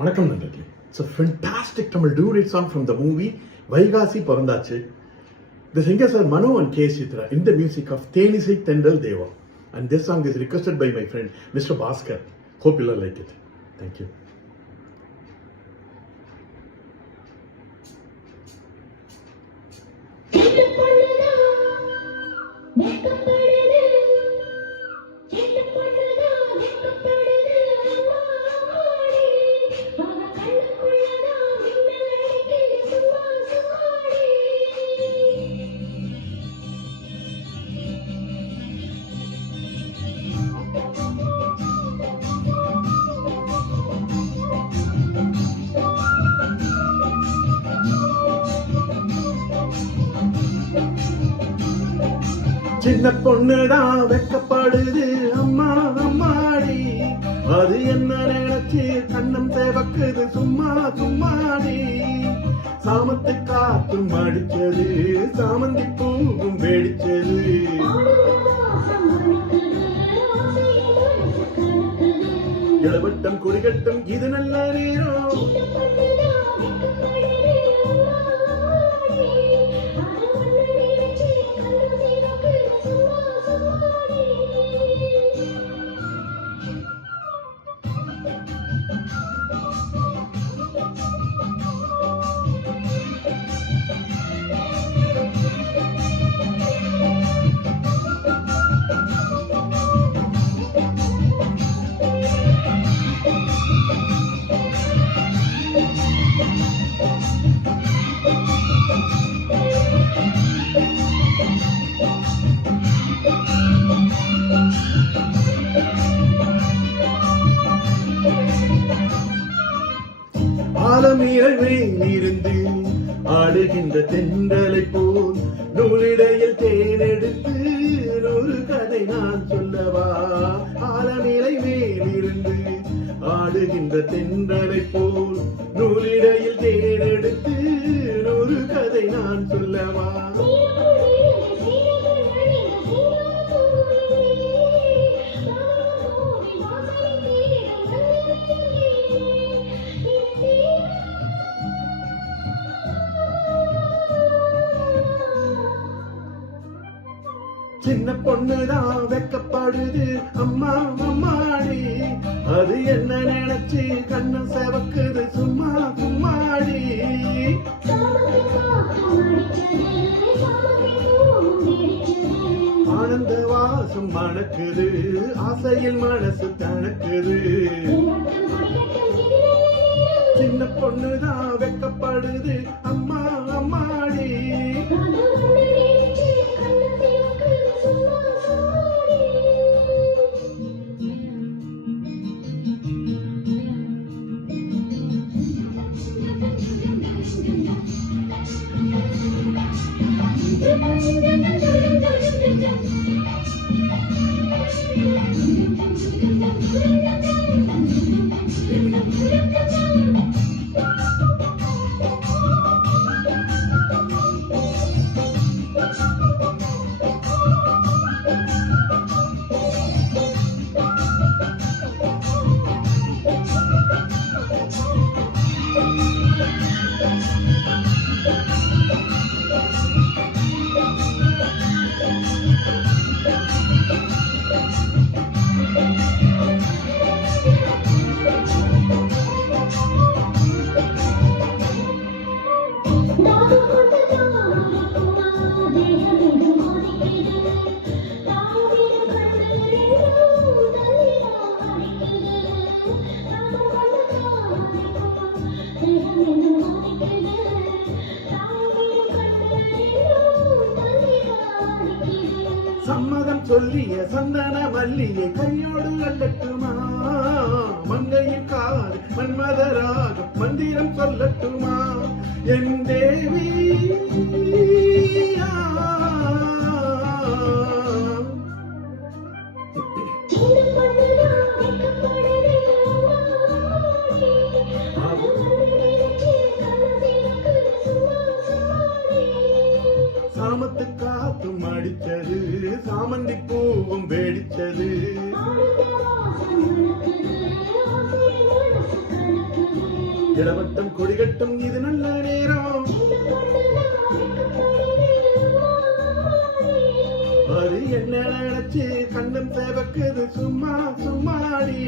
வணக்கம் நண்பர்களே. It's a fantastic Tamil duet song from the movie வைகாசி பிறந்தாச்சு. The singers are Manu and K. Chitra in the music of Thenisai Tendal Deva. And this song is requested by my friend Mr. Bhaskar. Hope you'll like it. Thank you. சின்ன பொண்ணுதான் வெக்கப்படுது அம்மா அம்மாடி, அது என்ன நினைச்சு கண்ணம் சேவக்குது சும்மா சும்மாடி. சாமத்து காத்தும் அடிச்சது, சாமந்தி பூவும் வெடிச்சது. இளவட்டம் குடிகட்டும் இது நல்ல நேரம். இருந்து ஆடுகின்ற தென்றலை போல் நூலிடையில் தேனெடுத்து நூறு கதை நான் சொல்லவா. ஆலநிலை மேலிருந்து ஆடுகின்ற தென்றலை போல் நூலிடையில் தேனெடுத்து நூறு கதை நான் சொல்லவா. சின்ன பொண்ணுதான் வெக்கப்படுது அம்மா அம்மாடி, அது என்ன நினைச்சு கண்ணம் சேவக்குது சும்மா சும்மாடி. ஆனந்த வாசம் மணக்குது, ஆசையில் மனசு தணக்குது. சின்ன பொண்ணுதான் வெக்கப்படுது அம்மா அம்மாடி. சம்மதம் சொல்லிய சந்தன மல்லியை கையோடு அல்லட்டுமா, மங்கையின் காது மன்மதராக மந்திரம் சொல்லட்டுமா. என் தேவி சாமத்து காத்தும் அடிச்சது, சாமந்தி பூவும் வெடிச்சது. இளவட்டம் கொடிகட்டும் இது நல்ல நேரம். அது என்ன நினைச்சு கண்ணம் சேவக்குது சும்மா சும்மாடி.